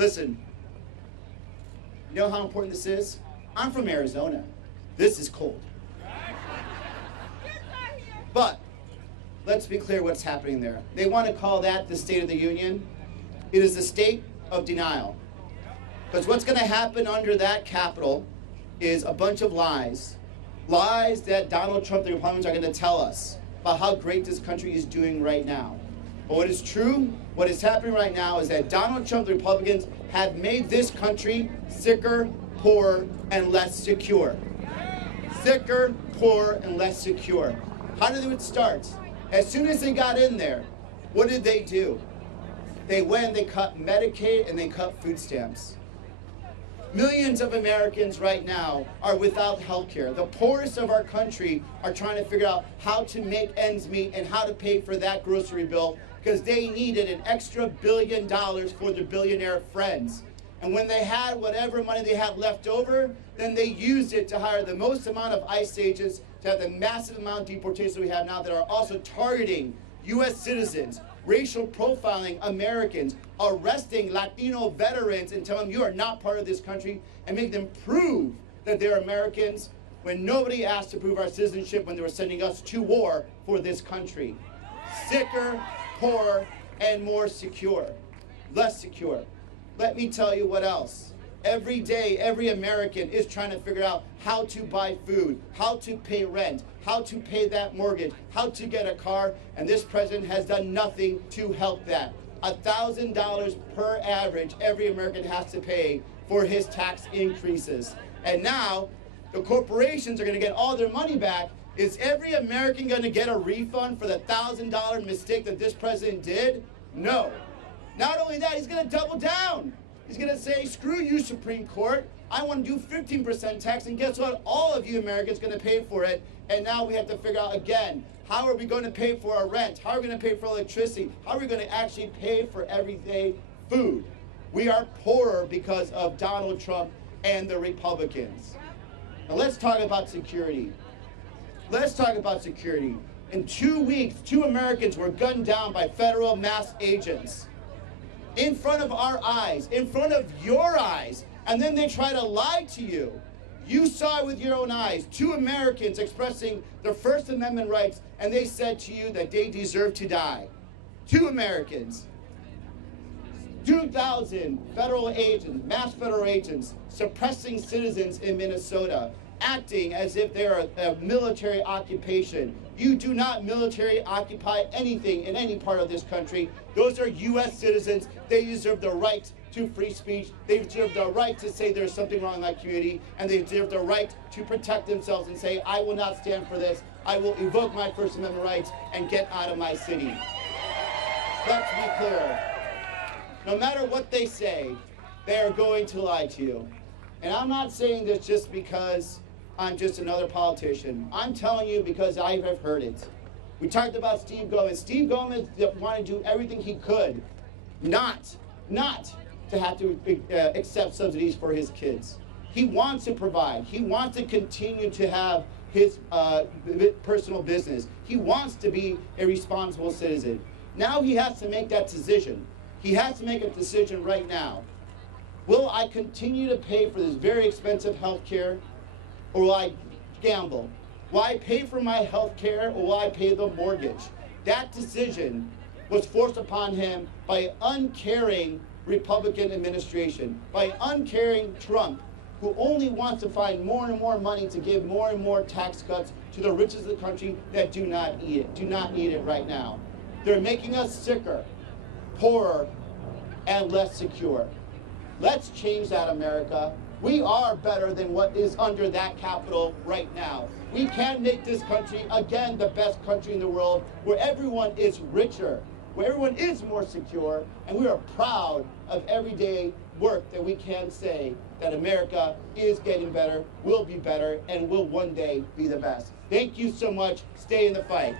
Listen, you know how important this is? I'm from Arizona. This is cold. But let's be clear what's happening there. They want to call that the State of the Union. It is the state of denial. Because what's going to happen under that Capitol is a bunch of lies. Lies that Donald Trump, the Republicans, are going to tell us about how great this country is doing right now. But what is true, what is happening right now is that Donald Trump, the Republicans, have made this country sicker, poorer, and less secure. Sicker, poorer, and less secure. How did it start? As soon as they got in there, what did they do? They went and they cut Medicaid and they cut food stamps. Millions of Americans right now are without health care. The poorest of our country are trying to figure out how to make ends meet and how to pay for that grocery bill because they needed an extra $1 billion for their billionaire friends. And when they had whatever money they had left over, then they used it to hire the most amount of ICE agents to have the massive amount of deportation we have now that are also targeting U.S. citizens, racial profiling Americans, arresting Latino veterans and telling them you are not part of this country and make them prove that they're Americans when nobody asked to prove our citizenship when they were sending us to war for this country. Sicker, poorer, and more secure. Less secure. Let me tell you what else. Every day, every American is trying to figure out how to buy food, how to pay rent, how to pay that mortgage, how to get a car, and this president has done nothing to help that. $1,000 per average every American has to pay for his tax increases. And now, the corporations are going to get all their money back. Is every American going to get a refund for the $1,000 mistake that this president did? No. Not only that, he's going to double down. He's going to say, screw you, Supreme Court. I want to do 15% tax, and guess what? All of you Americans are going to pay for it. And now we have to figure out again, how are we going to pay for our rent? How are we going to pay for electricity? How are we going to actually pay for everyday food? We are poorer because of Donald Trump and the Republicans. Now let's talk about security. Let's talk about security. In 2 weeks, 2 Americans were gunned down by federal masked agents. In front of our eyes, in front of your eyes, and then they try to lie to you. You saw it with your own eyes. 2 Americans expressing their First Amendment rights, and they said to you that they deserve to die. 2 Americans. 2,000 federal agents, masked federal agents, suppressing citizens in Minnesota, acting as if they're a military occupation. You do not military occupy anything in any part of this country. Those are U.S. citizens. They deserve the right to free speech. They deserve the right to say there's something wrong in my community, and they deserve the right to protect themselves and say, I will not stand for this. I will invoke my First Amendment rights and get out of my city. Let's be clear. No matter what they say, they are going to lie to you. And I'm not saying this just because I'm just another politician. I'm telling you because I have heard it. We talked about Steve Gomez. Steve Gomez wanted to do everything he could not to have to accept subsidies for his kids. He wants to provide. He wants to continue to have his personal business. He wants to be a responsible citizen. Now he has to make that decision. He has to make a decision right now. Will I continue to pay for this very expensive health care, or will I gamble? Will I pay for my health care, or will I pay the mortgage? That decision was forced upon him by an uncaring Republican administration, by an uncaring Trump, who only wants to find more and more money to give more and more tax cuts to the richest of the country that do not need it right now. They're making us sicker, poorer, and less secure. Let's change that, America. We are better than what is under that Capitol right now. We can make this country, again, the best country in the world, where everyone is richer, where everyone is more secure, and we are proud of everyday work that we can say that America is getting better, will be better, and will one day be the best. Thank you so much. Stay in the fight.